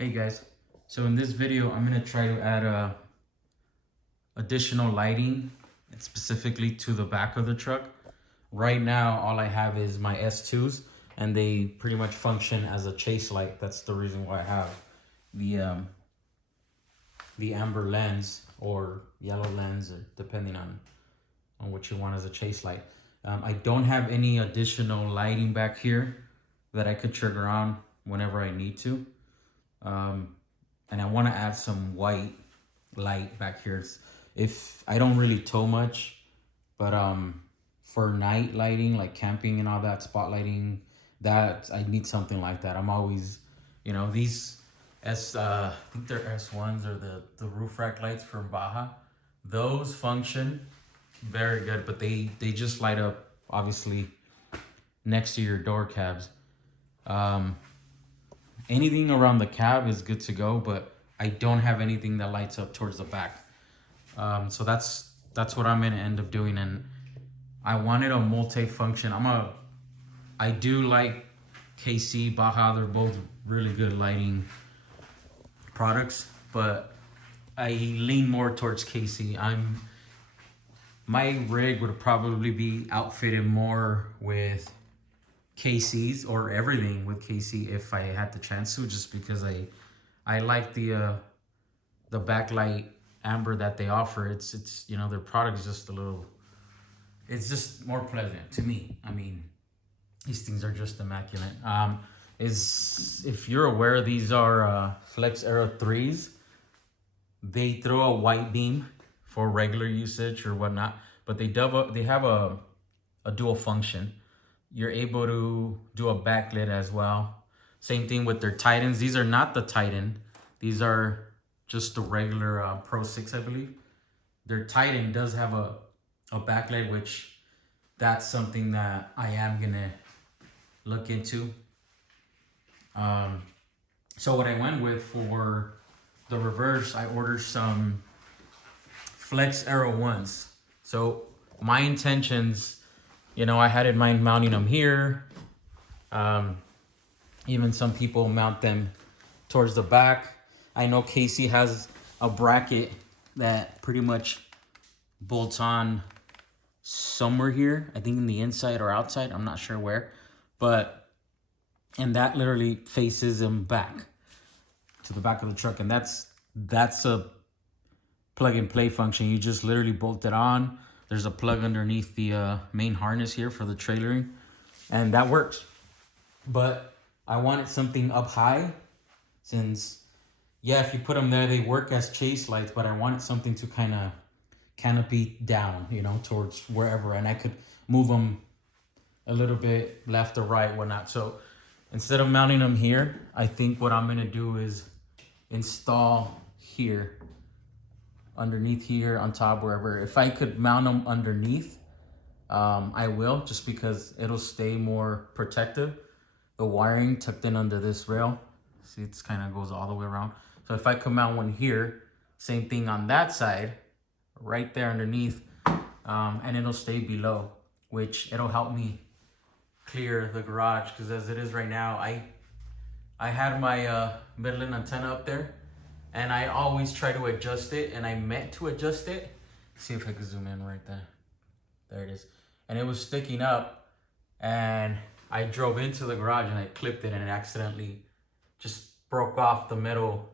Hey guys, so in this video I'm going to try to add additional lighting, specifically to the back of the truck. Right now all I have is my S2s and they pretty much function as a chase light. That's the reason why I have the amber lens or yellow lens, or depending on what you want as a chase light. I don't have any additional lighting back here that I could trigger on whenever I need to. And I want to add some white light back here. If I don't really tow much, but for night lighting, like camping and all that, spotlighting, that I need something like that. I'm always, these I think they're S1s, or the roof rack lights from Baja. Those function very good, but they just light up obviously next to your door cabs. Anything around the cab is good to go, but I don't have anything that lights up towards the back. So that's what I'm gonna end up doing, and I wanted a multi-function. I do like KC, Baja. They're both really good lighting products, but I lean more towards KC. My rig would probably be outfitted more with KCs, or everything with KC if I had the chance to, just because I like the backlight amber that they offer. It's their product is just it's just more pleasant to me. I mean, these things are just immaculate. If you're aware, these are Flex Aero 3s. They throw a white beam for regular usage or whatnot, but they have a dual function. You're able to do a backlit as well. Same thing with their Titans. These are not the Titan. These are just the regular Pro 6, I believe. Their Titan does have a backlight, which that's something that I am gonna look into. So what I went with for the reverse, I ordered some Flex Aero 1s. So my intentions, I had in mind mounting them here. Even some people mount them towards the back. I know KC has a bracket that pretty much bolts on somewhere here. I think in the inside or outside. I'm not sure where. And that literally faces them back to the back of the truck. And that's a plug and play function. You just literally bolt it on. There's a plug underneath the main harness here for the trailering, and that works. But I wanted something up high, since, if you put them there, they work as chase lights, but I wanted something to kind of canopy down, towards wherever, and I could move them a little bit left or right, whatnot. So instead of mounting them here, I think what I'm going to do is install here, underneath here, on top, wherever. If I could mount them underneath, I will, just because it'll stay more protective. The wiring tucked in under this rail, see, it kind of goes all the way around. So if I could mount one here, same thing on that side, right there underneath, and it'll stay below, which it'll help me clear the garage, because as it is right now, I had my Midland antenna up there, and I always try to adjust it, and I meant to adjust it. See if I can zoom in right there. There it is. And it was sticking up, and I drove into the garage and I clipped it, and it accidentally just broke off the metal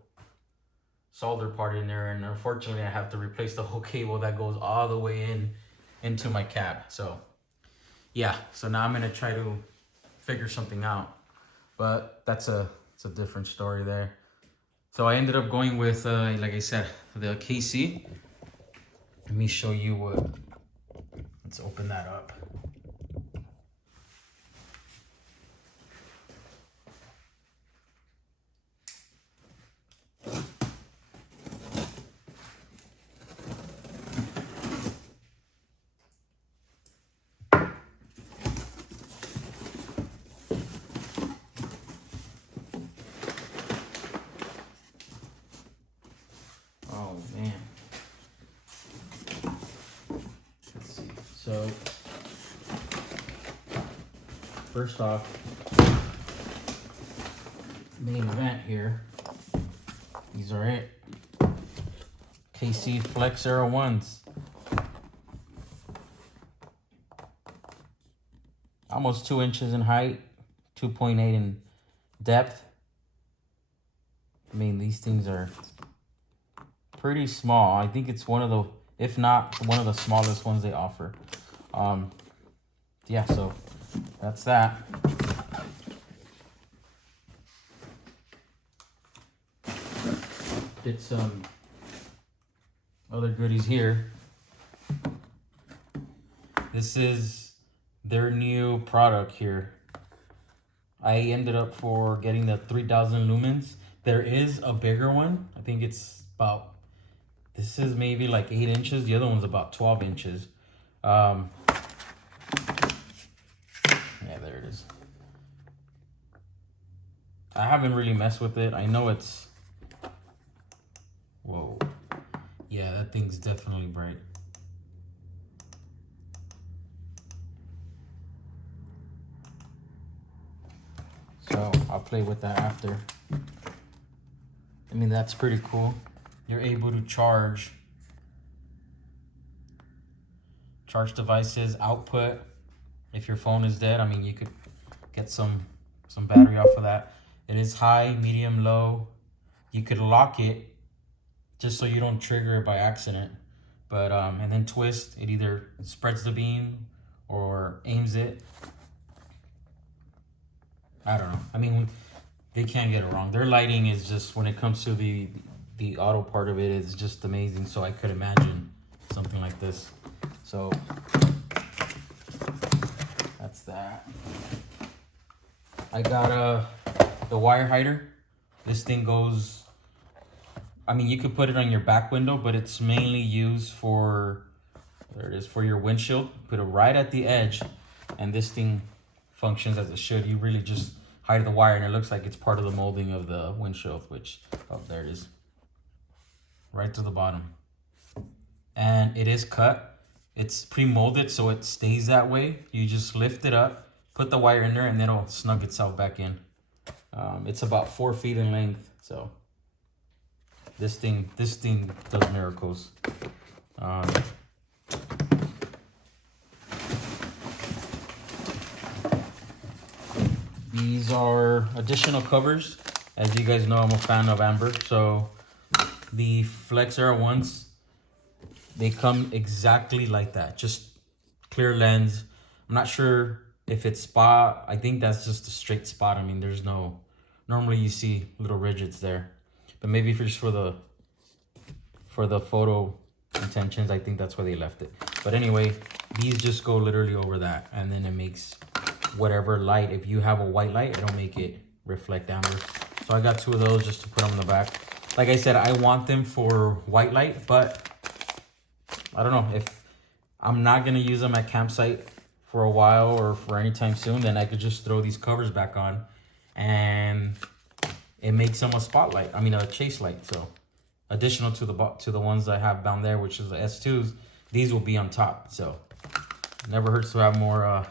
solder part in there. And unfortunately, I have to replace the whole cable that goes all the way into my cab. So so now I'm gonna try to figure something out, but it's a different story there. So I ended up going with, like I said, the KC. Let me show you what. Let's open that up. Oh man. Let's see. So first off, main event here. These are it. KC Flex Aero 1s. Almost 2 inches in height, 2.8 in depth. I mean, these things are pretty small. I think it's one of the, if not one of the smallest ones they offer. Yeah, so that's that. Get some other goodies here. This is their new product here. I ended up for getting the 3000 lumens. There is a bigger one. I think it's about, this is maybe like 8 inches. The other one's about 12 inches. Yeah, there it is. I haven't really messed with it. I know it's, whoa. Yeah, that thing's definitely bright. So I'll play with that after. I mean, that's pretty cool. You're able to charge devices, output. If your phone is dead, I mean, you could get some battery off of that. It is high, medium, low. You could lock it just so you don't trigger it by accident. But and then twist. It either spreads the beam or aims it. I don't know. I mean, they can't get it wrong. Their lighting is just, when it comes to the auto part of it, is just amazing. So I could imagine something like this. So that's that. I got the wire hider. This thing goes, I mean, you could put it on your back window, but it's mainly used for, there it is, for your windshield. Put it right at the edge, and this thing functions as it should. You really just hide the wire, and it looks like it's part of the molding of the windshield, which, oh, there it is. Right to the bottom. And it is cut. It's pre-molded, so it stays that way. You just lift it up, put the wire in there, and then it'll snug itself back in. It's about 4 feet in length, so this thing does miracles. These are additional covers. As you guys know, I'm a fan of amber, so the Flex Aero 1s, they come exactly like that, just clear lens. I'm not sure if it's spot. I think that's just a straight spot. I mean, there's no, normally you see little ridges there, but maybe if it's for the photo intentions, I think that's why they left it. But anyway, these just go literally over that, and then it makes whatever light. If you have a white light, it'll make it reflect amber. So I got 2 of those just to put them in the back. Like I said, I want them for white light, but I don't know, if I'm not gonna use them at campsite for a while or for any time soon, then I could just throw these covers back on, and it makes them a spotlight. I mean, a chase light. So additional to the ones I have down there, which is the S2s, these will be on top. So never hurts to have more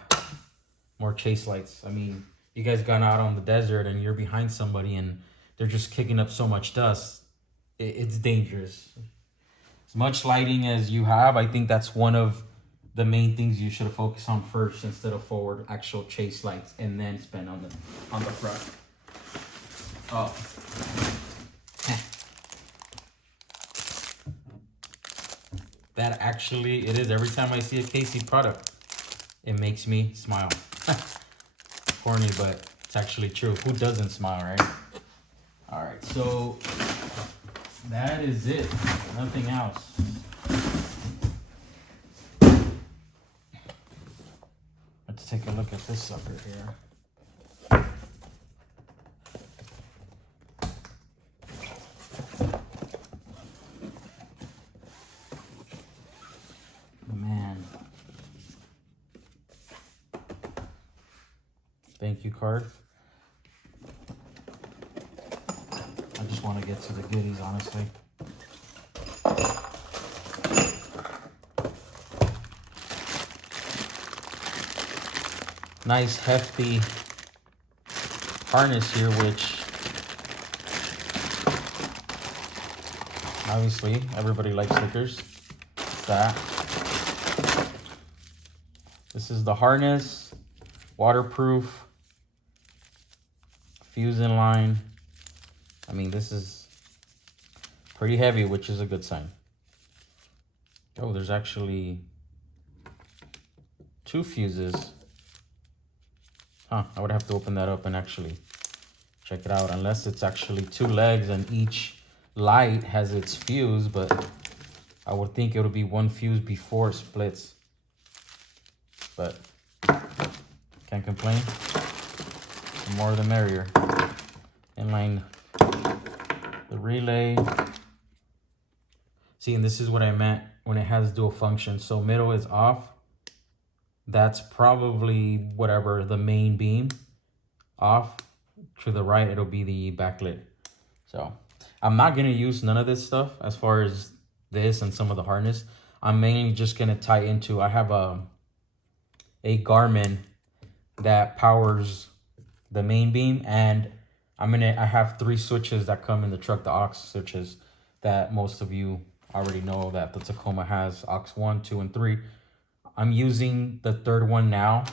chase lights. I mean, you guys gone out on the desert and you're behind somebody and they're just kicking up so much dust. It's dangerous. As much lighting as you have, I think that's one of the main things you should focus on first, instead of forward actual chase lights, and then spend on the front. Oh. That actually, it is. Every time I see a KC product, it makes me smile. Corny, but it's actually true. Who doesn't smile, right? All right, so that is it. Nothing else. Let's take a look at this sucker here. Man. Thank you card. I just want to get to the goodies, honestly. Nice hefty harness here, which Obviously, everybody likes stickers. That. This is the harness, waterproof, fuse in line. I mean, this is pretty heavy, which is a good sign. Oh, there's actually 2 fuses. Huh, I would have to open that up and actually check it out, unless it's actually 2 legs and each light has its fuse, but I would think it would be 1 fuse before it splits. But can't complain. The more the merrier. Inline the relay. See, and this is what I meant when it has dual function. So middle is off. That's probably whatever, the main beam. Off. To the right, it'll be the backlit. So I'm not gonna use none of this stuff as far as this and some of the harness. I'm mainly just gonna tie into, I have a Garmin that powers the main beam, and I have 3 switches that come in the truck, the aux switches that most of you already know that the Tacoma has, aux 1, 2, and 3. I'm using the 3rd one now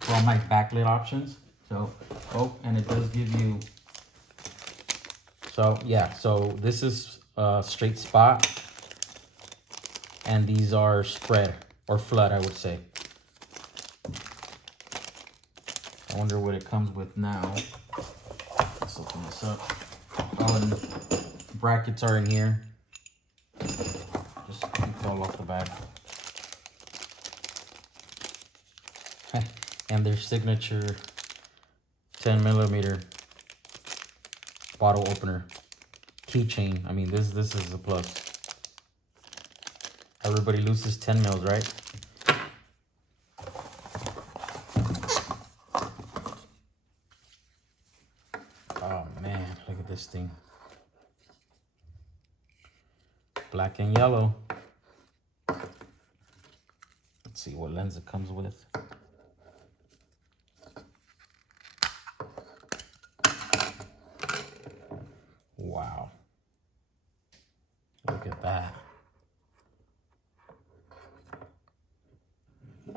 for all my backlit options. So, oh, and it does give you, so yeah, so this is straight spot, and these are spread or flood, I would say. I wonder what it comes with now. Let's open this up. Oh, and brackets are in here. Just fall off the back. And their signature 10mm bottle opener keychain. I mean, this is a plus. Everybody loses 10 mils, right? Oh man, look at this thing. Black and yellow. Let's see what lens it comes with. Wow. Look at that.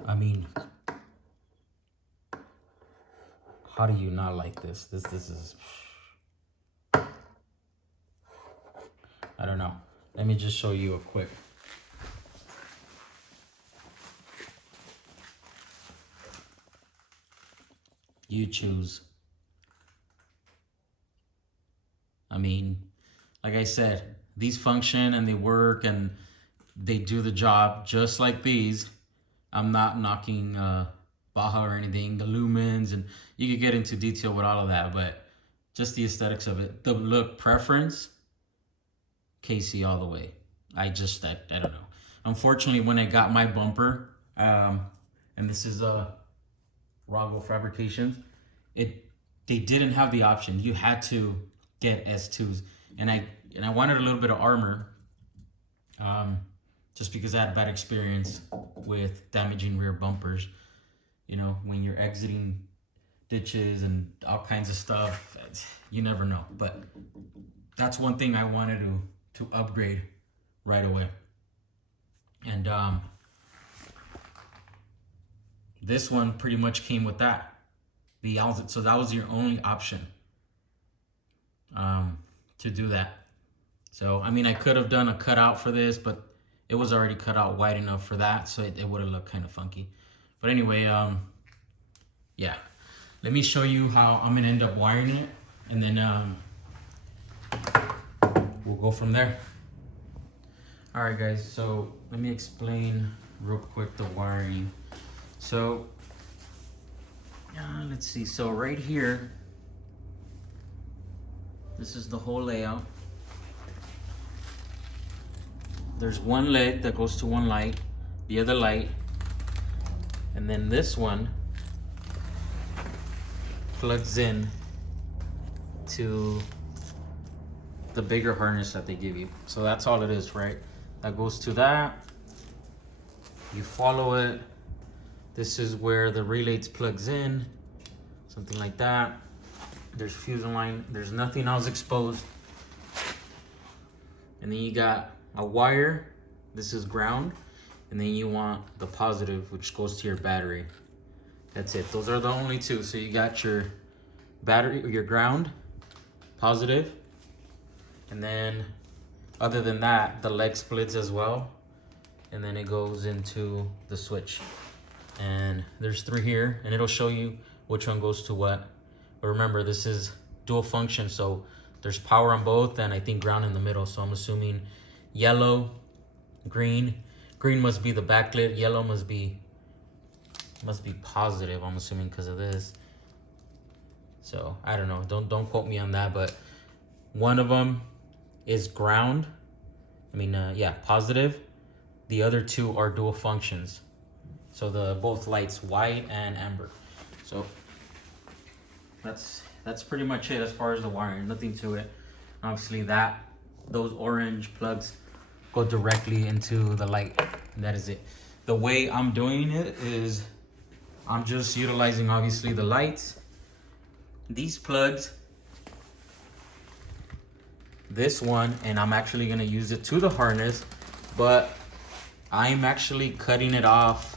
I mean, how do you not like this? This is, I don't know. Let me just show you a quick. You choose. I mean, like I said, these function and they work and they do the job just like these. I'm not knocking Baja or anything, the lumens, and you could get into detail with all of that, but just the aesthetics of it. The look preference, KC all the way. I don't know. Unfortunately, when I got my bumper, and this is Rago Fabrications, they didn't have the option. You had to get S2s, and I wanted a little bit of armor, just because I had a bad experience with damaging rear bumpers. You know, when you're exiting ditches and all kinds of stuff, you never know. But that's one thing I wanted to upgrade right away. And this one pretty much came with that. So that was your only option to do that. So, I mean, I could have done a cutout for this, but it was already cut out wide enough for that, so it would have looked kind of funky. But anyway, yeah. Let me show you how I'm gonna end up wiring it, and then we'll go from there. All right, guys, so let me explain real quick the wiring. So, let's see. So right here, this is the whole layout. There's one leg that goes to one light, the other light, and then this one plugs in to the bigger harness that they give you. So that's all it is, right? That goes to that. You follow it. This is where the relay plugs in, something like that. There's fuse line. There's nothing else exposed And then you got a wire. This is ground. And then you want the positive, which goes to your battery. That's it. Those are the only two. So you got your battery, your ground, positive. And then other than that, the leg splits as well. And then it goes into the switch. And there's 3 here, and it'll show you which one goes to what. But remember, this is dual function, so there's power on both, and I think ground in the middle. So I'm assuming yellow, green. Green must be the backlit. Yellow must be positive, I'm assuming, because of this. So I don't know. Don't quote me on that, but one of them is ground. Yeah, positive. The other 2 are dual functions. So the both lights, white and amber. So that's pretty much it as far as the wiring. Nothing to it. Obviously those orange plugs go directly into the light. And that is it. The way I'm doing it is I'm just utilizing obviously the lights. These plugs, this one, and I'm actually gonna use it to the harness, but I'm actually cutting it off.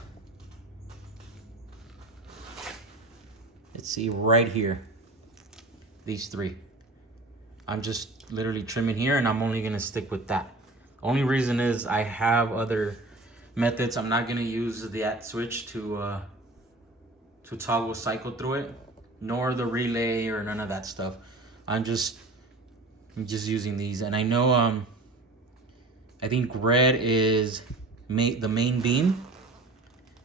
Let's see, right here. These 3. I'm just literally trimming here, and I'm only gonna stick with that. Only reason is I have other methods. I'm not gonna use that switch to toggle cycle through it, nor the relay or none of that stuff. I'm just using these. And I know I think red is the main beam,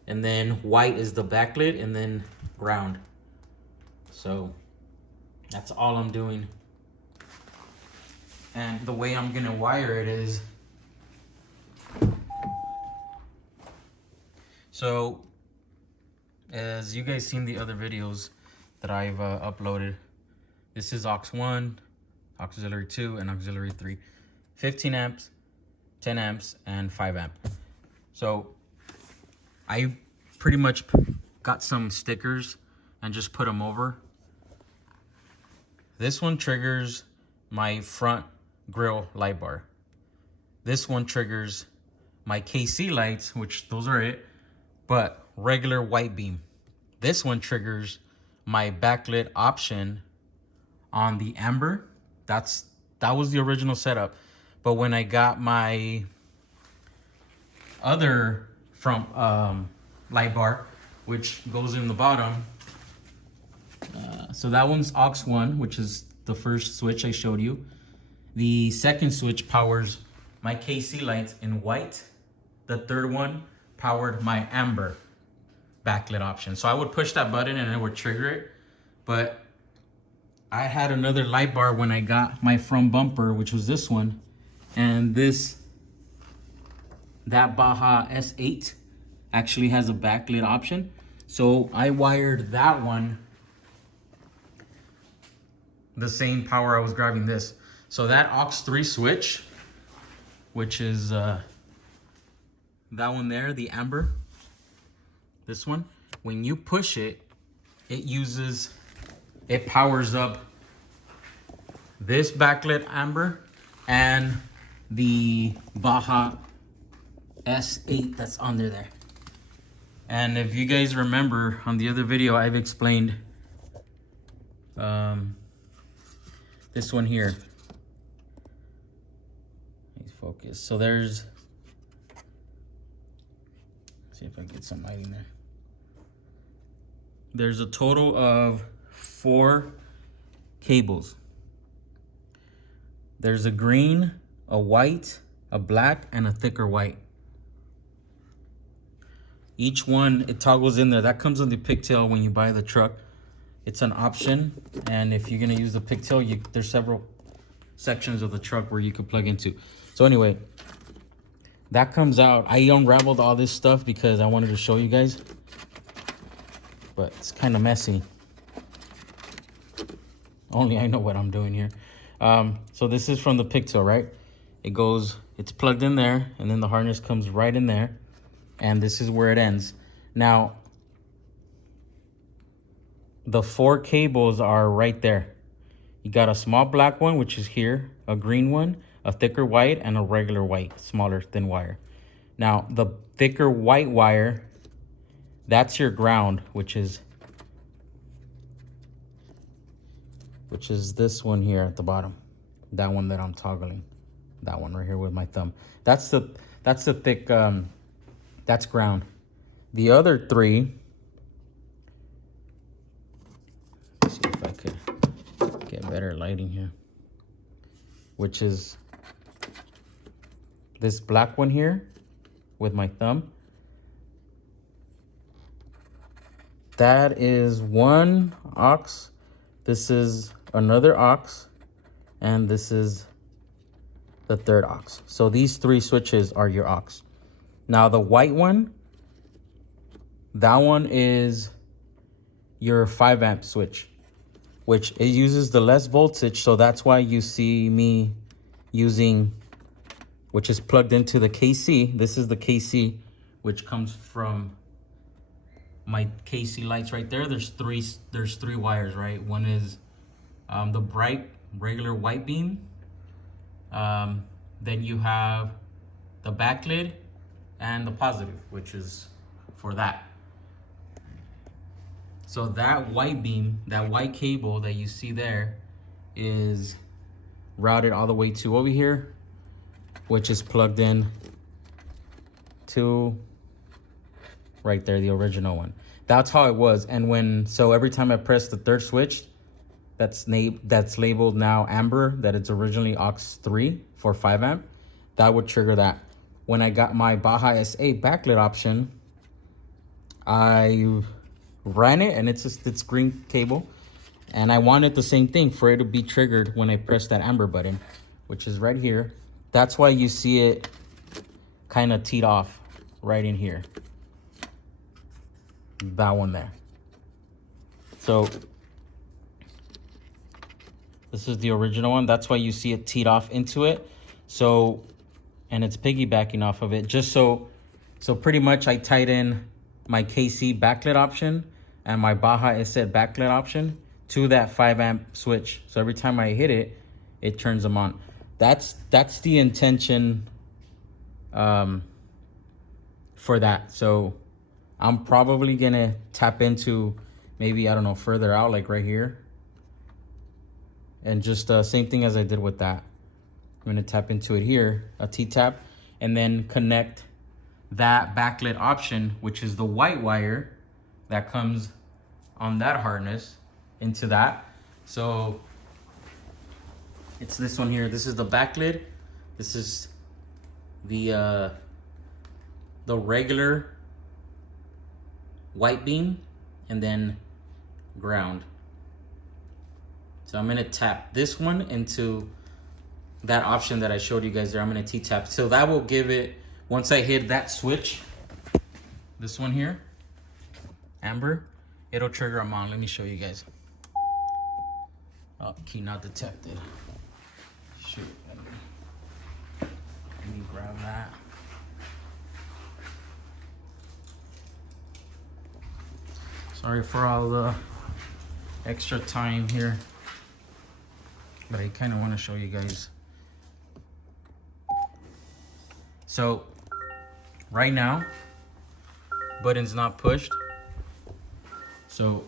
and then white is the backlit, and then ground. So that's all I'm doing. And the way I'm gonna wire it is, so as you guys seen the other videos that I've uploaded, this is aux 1, auxiliary 2, and auxiliary 3. 15 amps, 10 amps, and 5 amp. So I pretty much got some stickers and just put them over. This one triggers my front grill light bar. This one triggers my KC lights, which those are it, but regular white beam. This one triggers my backlit option on the amber. That was the original setup. But when I got my other front light bar, which goes in the bottom, so that one's aux 1, which is the first switch I showed you. The second switch powers my KC lights in white. The third one powered my amber backlit option. So I would push that button and it would trigger it. But I had another light bar when I got my front bumper, which was this one. And that Baja S8 actually has a backlit option. So I wired that one the same power I was grabbing this. So that aux 3 switch, which is that one there, the amber, this one, when you push it, it powers up this backlit amber and the Baja S8 that's under there. And if you guys remember on the other video, I've explained this one here. Let's focus. So there's, let's see if I can get some lighting there. There's a total of 4 cables. There's a green, a white, a black, and a thicker white. Each one, it toggles in there. That comes on the pigtail when you buy the truck. It's an option, and if you're gonna use the pigtail, there's several sections of the truck where you could plug into. So anyway, that comes out. I unraveled all this stuff because I wanted to show you guys, but it's kind of messy. Only I know what I'm doing here. So this is from the pigtail, right? It's plugged in there, and then the harness comes right in there, and this is where it ends. Now, the 4 cables are right there. You got a small black one, which is here, a green one, a thicker white and a regular white, smaller thin wire. Now the thicker white wire, that's your ground, which is this one here at the bottom. That one that I'm toggling. That one right here with my thumb. That's the thick, that's ground. The other three, let's see if I could get better lighting here, which is this black one here with my thumb. That is one aux. This is another aux. And this is the third aux. So these three switches are your aux. Now the white one, that one is your 5 amp switch, which it uses the less voltage. So that's why you see me using, which is plugged into the KC. This is the KC, which comes from my KC lights right there. There's three wires, right? One is the bright regular white beam. Then you have the backlit and the positive, which is for that. So that white beam, that white cable that you see there is routed all the way to over here, which is plugged in to right there, the original one. That's how it was. And so every time I press the third switch, that's labeled now amber, that it's originally aux 3 for 5 amp, that would trigger that. When I got my Baja S8 backlit option, I ran it, and it's green cable, and I wanted the same thing for it to be triggered when I press that amber button, which is right here. That's why you see it kind of teed off right in here. That one there. So this is the original one. That's why you see it teed off into it. So, and it's piggybacking off of it. Just so pretty much I tied in my KC backlit option and my Baja S8 backlit option to that 5 amp switch. So every time I hit it, it turns them on. That's the intention for that. So I'm probably gonna tap into maybe, I don't know, further out, like right here. And just same thing as I did with that. I'm gonna tap into it here, a T-tap, and then connect that backlit option, which is the white wire that comes on that harness, into that. So it's this one here. This is the backlit. This is the regular white beam, and then ground. So I'm gonna tap this one into that option that I showed you guys there. I'm gonna T-tap. So that will give it, once I hit that switch, this one here, amber, it'll trigger them on. Let me show you guys. Oh, key not detected. Shoot, let me grab that. Sorry for all the extra time here, but I kind of want to show you guys. So right now, button's not pushed, so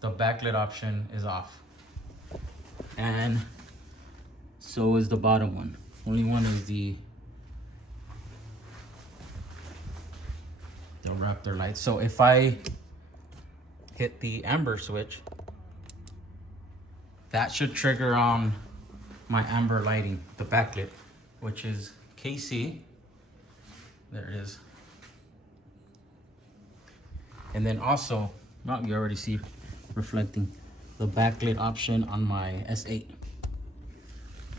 the backlit option is off, and so is the bottom one. Only one is the Raptor light. So if I hit the amber switch, that should trigger on my amber lighting, the backlit, which is KC. There it is. And then also, well, you already see reflecting the backlit option on my S8.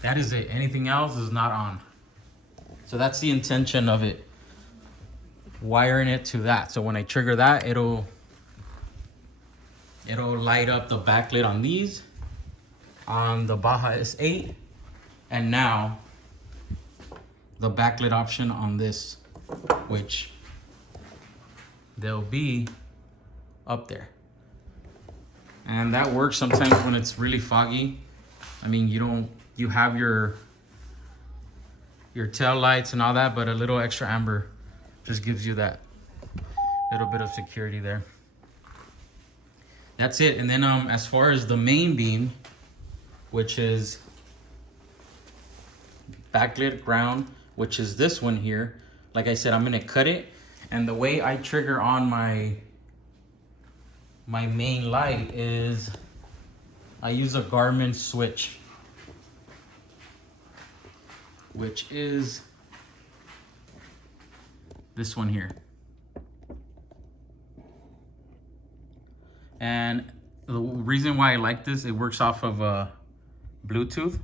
That is it. Anything else is not on. So that's the intention of it, wiring it to that. So when I trigger that, it'll light up the backlit on these, on the Baja S8, and now the backlit option on this, which they'll be up there. And that works sometimes when it's really foggy. I mean, you have your your tail lights and all that, but a little extra amber just gives you that little bit of security there. That's it. And then as far as the main beam, which is backlit ground, which is this one here, like I said, I'm gonna cut it, and the way I trigger on my main light is I use a Garmin switch, which is this one here. And the reason why I like this, it works off of Bluetooth.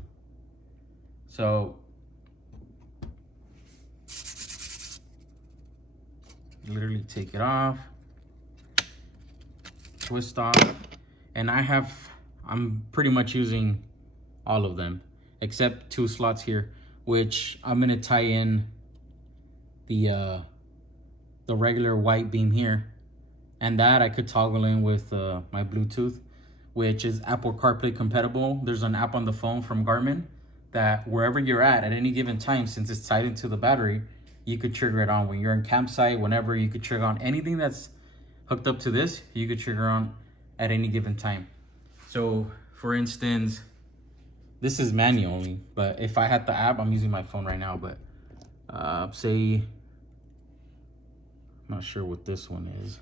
So literally take it off, twist off, and I'm pretty much using all of them except 2 slots here, which I'm gonna tie in the regular white beam here, and that I could toggle in with my Bluetooth, which is Apple CarPlay compatible. There's an app on the phone from Garmin that wherever you're at any given time, since it's tied into the battery, you could trigger it on. When you're in campsite, whenever, you could trigger on anything that's hooked up to this, you could trigger on at any given time. So for instance, this is manual only, but if I had the app, I'm using my phone right now, but say, I'm not sure what this one is.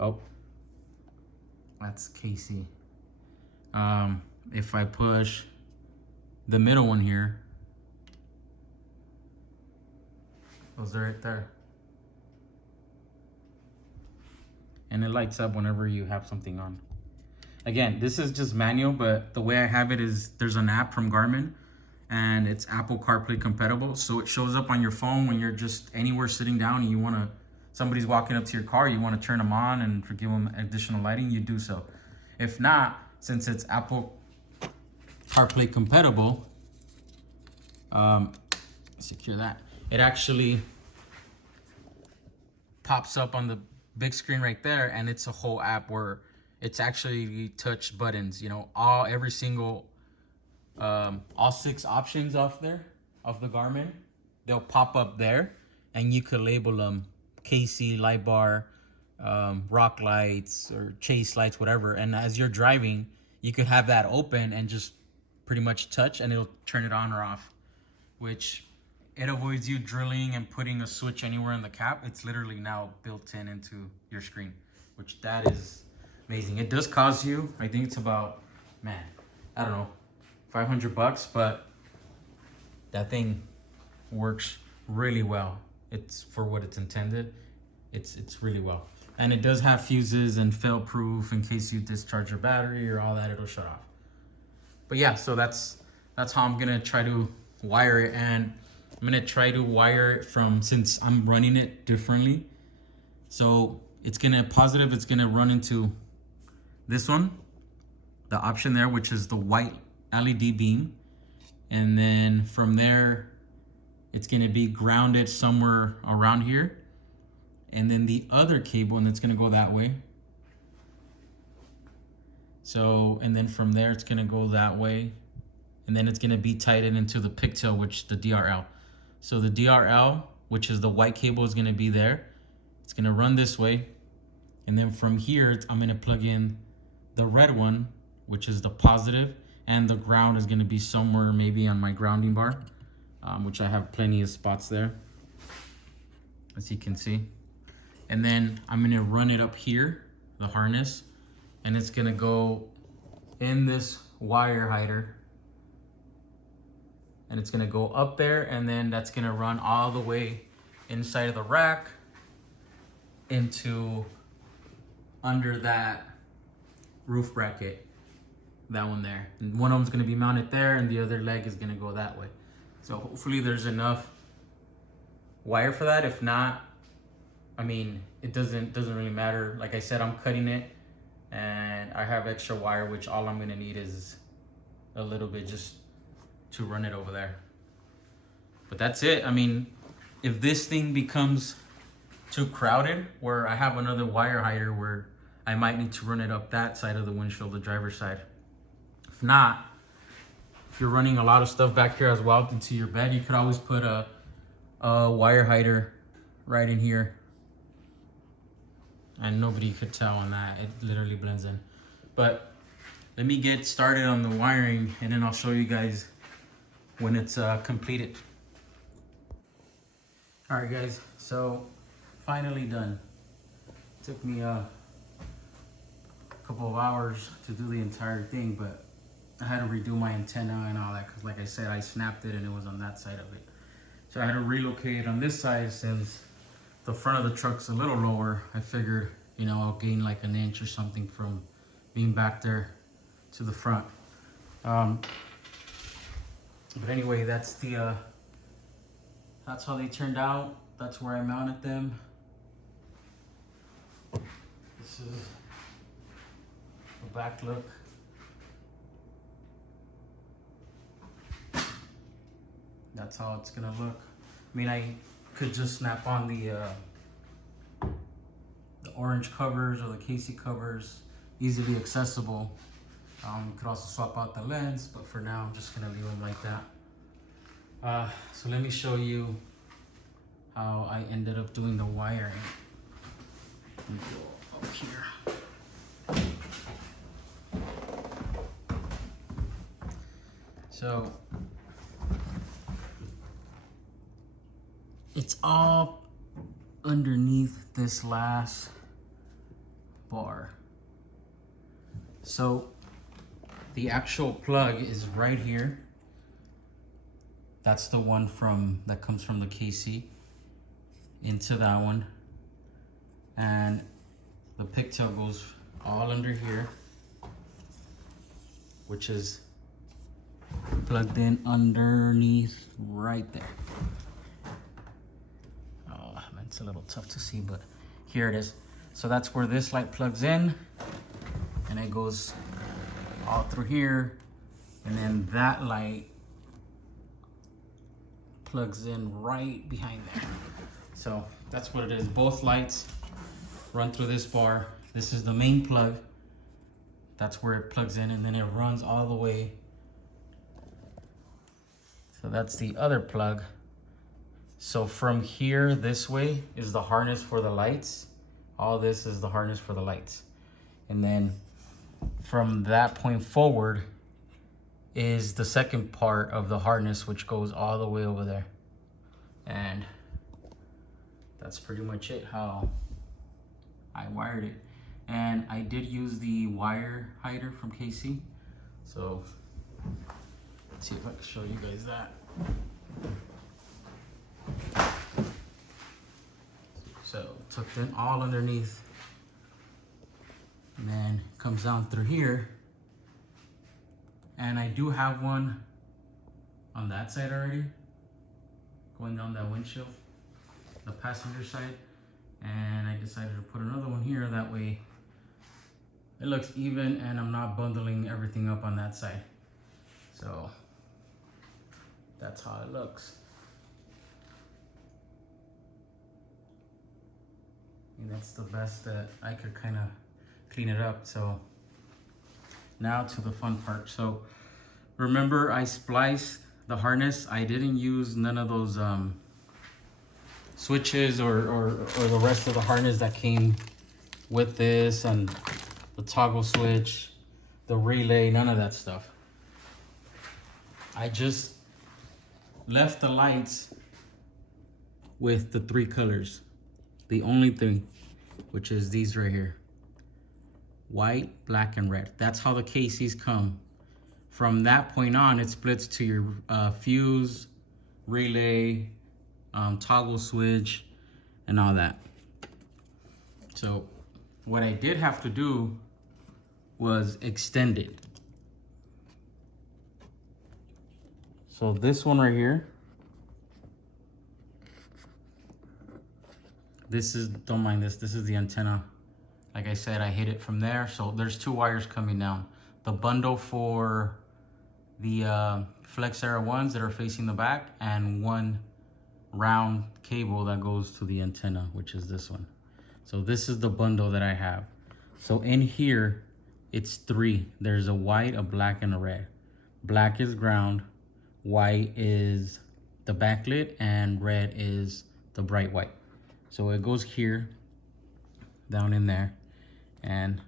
Oh, that's Casey. If I push the middle one here, those are right there. And it lights up whenever you have something on. Again, this is just manual, but the way I have it is there's an app from Garmin and it's Apple CarPlay compatible. So it shows up on your phone when you're just anywhere sitting down and somebody's walking up to your car, you want to turn them on and give them additional lighting, you do so. If not, since it's Apple CarPlay compatible, secure that. It actually pops up on the big screen right there, and it's a whole app where it's actually touch buttons, every single all 6 options off the Garmin, they'll pop up there, and you could label them KC, light bar, rock lights, or chase lights, whatever. And as you're driving, you could have that open and just pretty much touch, and it'll turn it on or off, which it avoids you drilling and putting a switch anywhere in the cap. It's literally now built into your screen, which that is amazing. It does cost you, I think it's about, I don't know, $500, but that thing works really well. It's for what it's intended. It's really well. And it does have fuses and fail proof in case you discharge your battery or all that, it'll shut off. But yeah, so that's how I'm gonna try to wire it. And I'm gonna try to wire it since I'm running it differently. So it's gonna run into this one, the option there, which is the white LED beam. And then from there, it's gonna be grounded somewhere around here. And then the other cable, and it's gonna go that way. So, and then from there, it's gonna go that way. And then it's gonna be tied into the pigtail, which the DRL. So the DRL, which is the white cable, is gonna be there. It's gonna run this way. And then from here, I'm gonna plug in the red one, which is the positive, and the ground is gonna be somewhere maybe on my grounding bar, which I have plenty of spots there, as you can see. And then I'm gonna run it up here, the harness, and it's gonna go in this wire hider, and it's gonna go up there, and then that's gonna run all the way inside of the rack into under that roof bracket, that one there. And one of them's gonna be mounted there, and the other leg is gonna go that way. So hopefully there's enough wire for that. If not, I mean, it doesn't really matter. Like I said, I'm cutting it, and I have extra wire, which all I'm gonna need is a little bit just to run it over there. But that's it. I mean, if this thing becomes too crowded, where I have another wire hider where I might need to run it up that side of the windshield, the driver's side. If you're running a lot of stuff back here as well into your bed, you could always put a wire hider right in here. And nobody could tell on that. It literally blends in. But let me get started on the wiring, and then I'll show you guys when it's completed. All right, guys, so finally done. Took me a couple of hours to do the entire thing, but I had to redo my antenna and all that because, like I said, I snapped it and it was on that side of it. So I had to relocate it on this side since the front of the truck's a little lower. I figured, you know, I'll gain like an inch or something from being back there to the front. But anyway, that's how they turned out. That's where I mounted them. This is the back look. That's how it's gonna look. I mean, I could just snap on the orange covers or the KC covers, easily accessible. You could also swap out the lens, but for now I'm just gonna leave them like that. So let me show you how I ended up doing the wiring. Let me go up here. So it's all underneath this last bar. So the actual plug is right here. That's the one that comes from the KC into that one. And the pigtail goes all under here, which is plugged in underneath right there. Oh man, it's a little tough to see, but here it is. So that's where this light plugs in, and it goes all through here, and then that light plugs in right behind there. So that's what it is. Both lights run through this bar. This is the main plug. That's where it plugs in, and then it runs all the way. So that's the other plug. So from here this way is the harness for the lights. All this is the harness for the lights. And then from that point forward is the second part of the harness, which goes all the way over there. And that's pretty much it, how I wired it. And I did use the wire hider from KC. So let's see if I can show you guys that. So tucked in all underneath, and then comes down through here. And I do have one on that side already, going down that windshield, the passenger side. And I decided to put another one here, that way it looks even and I'm not bundling everything up on that side. So that's how it looks. And that's the best that I could kind of clean it up. So now to the fun part. So remember, I spliced the harness. I didn't use none of those switches or the rest of the harness that came with this, and the toggle switch, the relay, none of that stuff. I just left the lights with the 3 colors. The only thing, which is these right here. White, black, and red. That's how the KCs come. From that point on, it splits to your fuse, relay, toggle switch, and all that. So what I did have to do was extend it. So this one right here, this is, don't mind this, this is the antenna. Like I said, I hit it from there. So there's 2 wires coming down. The bundle for the Flex Era ones that are facing the back, and 1 round cable that goes to the antenna, which is this one. So this is the bundle that I have. So in here, it's 3. There's a white, a black, and a red. black is ground, white is the backlit, and red is the bright white. So it goes here, down in there, and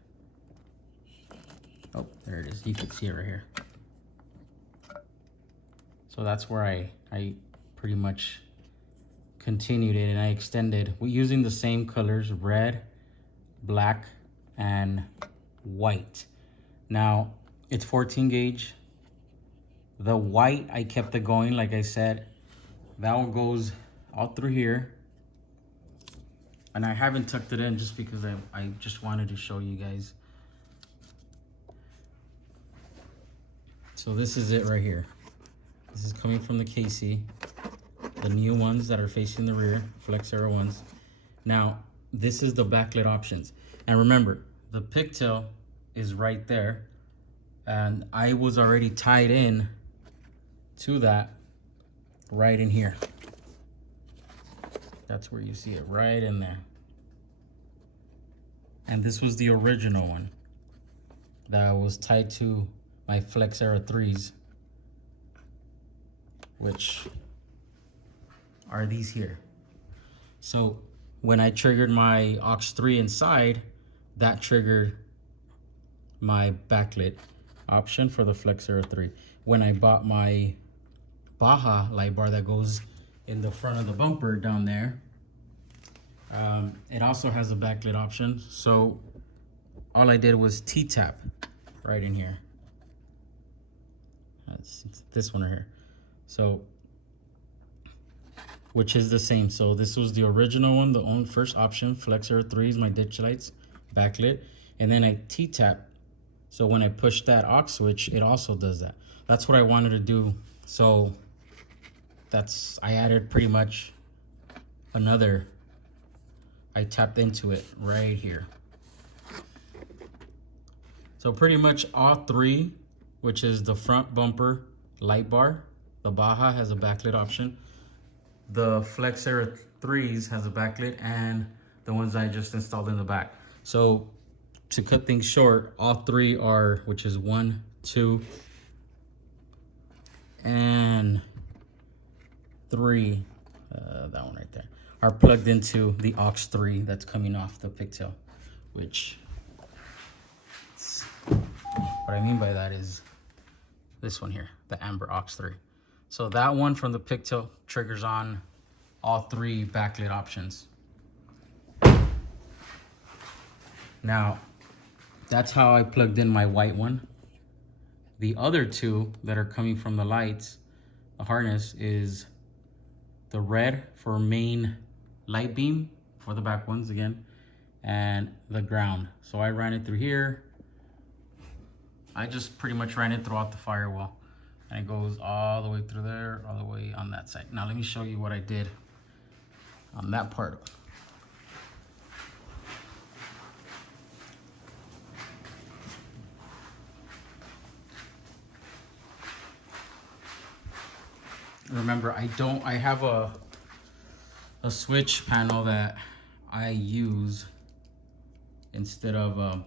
oh, there it is. You can see it right here. So that's where I pretty much continued it, and I extended using the same colors, red, black, and white. Now it's 14 gauge. The white, I kept it going, like I said. That one goes all through here. And I haven't tucked it in just because I just wanted to show you guys. So this is it right here. This is coming from the KC. The new ones that are facing the rear, Flex Aero ones. Now, this is the backlit options. And remember, the pigtail is right there. And I was already tied in to that right in here. That's where you see it, right in there. And this was the original one that was tied to my Flex Aero 3s, which are these here. So when I triggered my aux 3 inside, that triggered my backlit option for the Flex Aero 3. When I bought my Baja light bar that goes in the front of the bumper down there, it also has a backlit option. So all I did was T-tap right in here. That's this one right here. So, which is the same. So this was the original one, the only first option, Flex Aero 3s, my ditch lights, backlit. And then I T-tap. So when I push that aux switch, it also does that. That's what I wanted to do. So I added pretty much another, I tapped into it right here. So pretty much all three, which is the front bumper light bar, the Baja has a backlit option, the Flex Aero 3s has a backlit, and the ones I just installed in the back. So to cut things short, all three are, which is 1, 2, and 3, that one right there, are plugged into the aux 3 that's coming off the pigtail, which, what I mean by that is this one here, the amber aux 3. So that one from the pigtail triggers on all three backlit options. Now, that's how I plugged in my white one. The other two that are coming from the lights, the harness, is the red for main light beam for the back ones again, and the ground. So I ran it through here. I just pretty much ran it throughout the firewall, and it goes all the way through there, all the way on that side. Now let me show you what I did on that part. Remember, I have a switch panel that I use instead of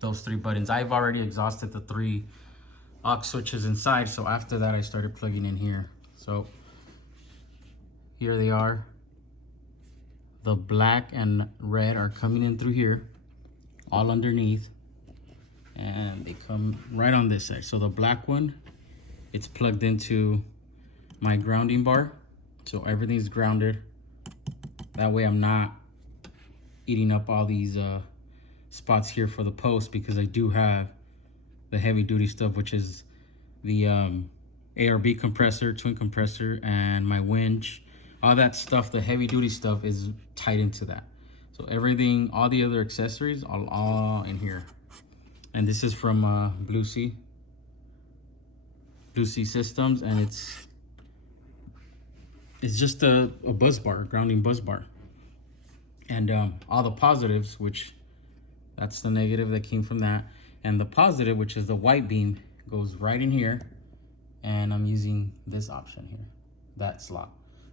those 3 buttons. I've already exhausted the 3 aux switches inside, so after that I started plugging in here. So here they are. The black and red are coming in through here, all underneath, and they come right on this side. So the black one, it's plugged into my grounding bar, so everything's grounded. That way I'm not eating up all these spots here for the post, because I do have the heavy duty stuff, which is the ARB compressor, twin compressor, and my winch. All that stuff, the heavy duty stuff, is tied into that. So everything, all the other accessories are all in here. And this is from Blue Sea Systems, and it's just a buzz bar, grounding buzz bar. And all the positives, which that's the negative that came from that, and the positive, which is the white beam, goes right in here. And I'm using this option here, that slot.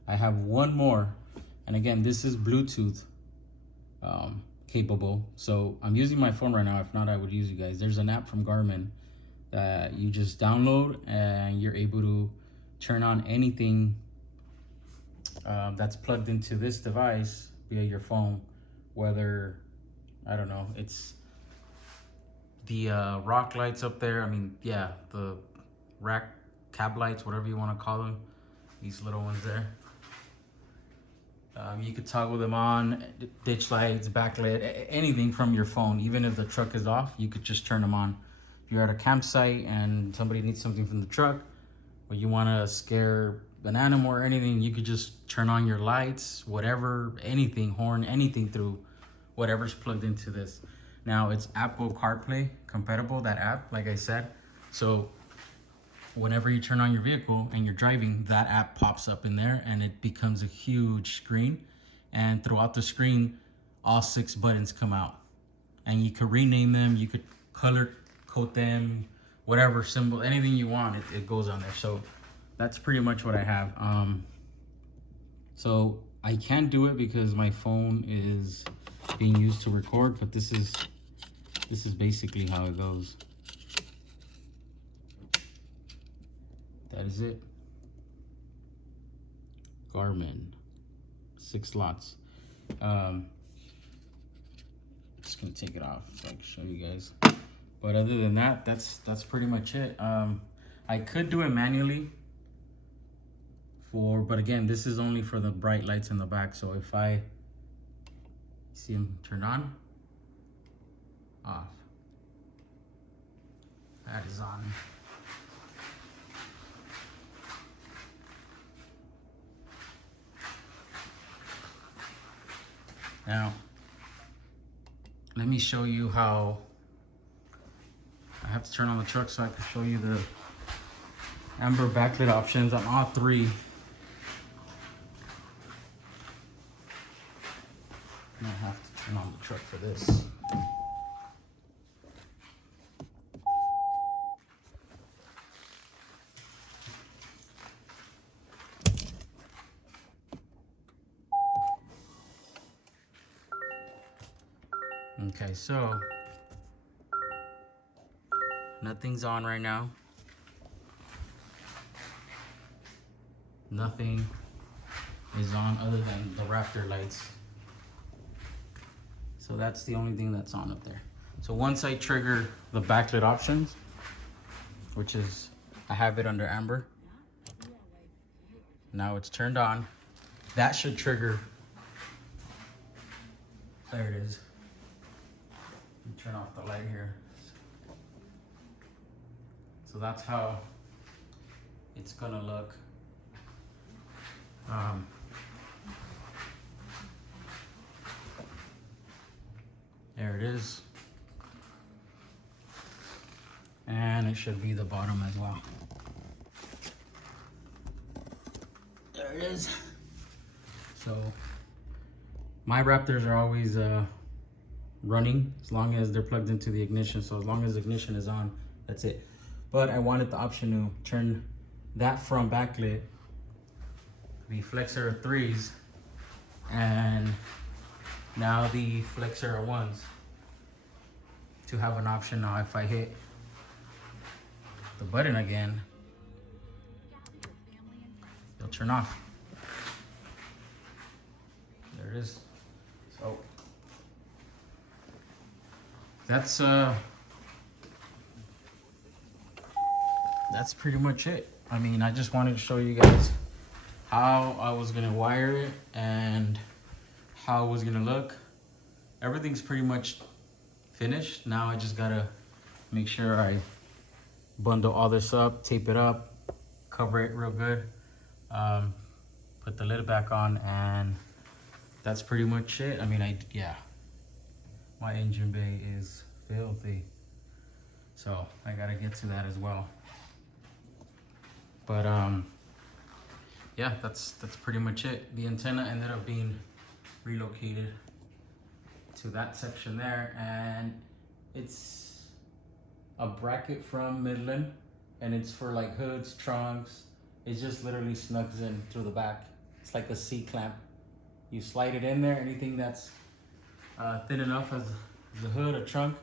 I have one more, and again, this is Bluetooth capable. So I'm using my phone right now. If not, I would use you guys. There's an app from Garmin that you just download, and you're able to turn on anything that's plugged into this device via your phone, whether, I don't know, it's the rock lights up there. I mean, yeah, the rack cab lights, whatever you want to call them, these little ones there. You could toggle them on, ditch lights, backlit, anything from your phone. Even if the truck is off, you could just turn them on. If you're at a campsite and somebody needs something from the truck, or you want to scare an animal or anything, you could just turn on your lights, whatever, anything, horn, anything through whatever's plugged into this. Now, it's Apple CarPlay compatible, that app, like I said. So whenever you turn on your vehicle and you're driving, that app pops up in there and it becomes a huge screen. And throughout the screen, all 6 buttons come out. And you could rename them, you could color code them, whatever symbol, anything you want, it goes on there. So that's pretty much what I have. So I can't do it because my phone is being used to record, but this is basically how it goes. That is it. Garmin, 6 slots. Just gonna take it off so I can show you guys. But other than that, that's pretty much it. I could do it manually but again, this is only for the bright lights in the back. So if I see them turned on, off, that is on. Now, let me show you how I have to turn on the truck so I can show you the amber backlit options on all 3. I have to turn on the truck for this. Okay, so nothing's on right now. Nothing is on other than the Raptor lights. So that's the only thing that's on up there. So once I trigger the backlit options, which is, I have it under amber. Now it's turned on. That should trigger. There it is. Turn off the light here. So that's how it's gonna look. There it is. And it should be the bottom as well. There it is. So my Raptors are always running as long as they're plugged into the ignition. So as long as the ignition is on, that's it. But I wanted the option to turn that from backlit, the Flexer 3s, and now the Flexer 1s, to have an option now if I hit the button again, they'll turn off. There it is. So that's pretty much it. I mean, I just wanted to show you guys how I was gonna wire it and how it was gonna look. Everything's pretty much finished. Now I just gotta make sure I bundle all this up, tape it up, cover it real good, put the lid back on, and that's pretty much it. I mean, yeah, my engine bay is filthy, so I gotta get to that as well. But yeah, that's pretty much it. The antenna ended up being relocated to that section there, and it's a bracket from Midland, and it's for like hoods, trunks. It just literally snugs in through the back. It's like a C-clamp. You slide it in there, anything that's thin enough as the hood or trunk,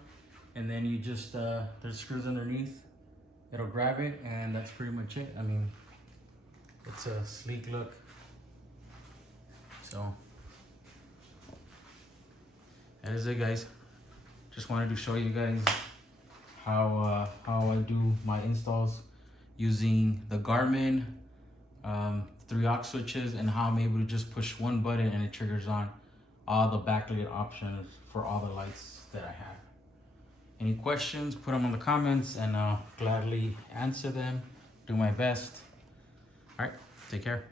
and then you just, there's screws underneath, it'll grab it, and that's pretty much it. I mean, it's a sleek look. So that is it, guys. Just wanted to show you guys how I do my installs using the Garmin 3 aux switches, and how I'm able to just push one button and it triggers on all the backlit options for all the lights that I have. Any questions, put them in the comments and I'll gladly answer them, do my best. All right, take care.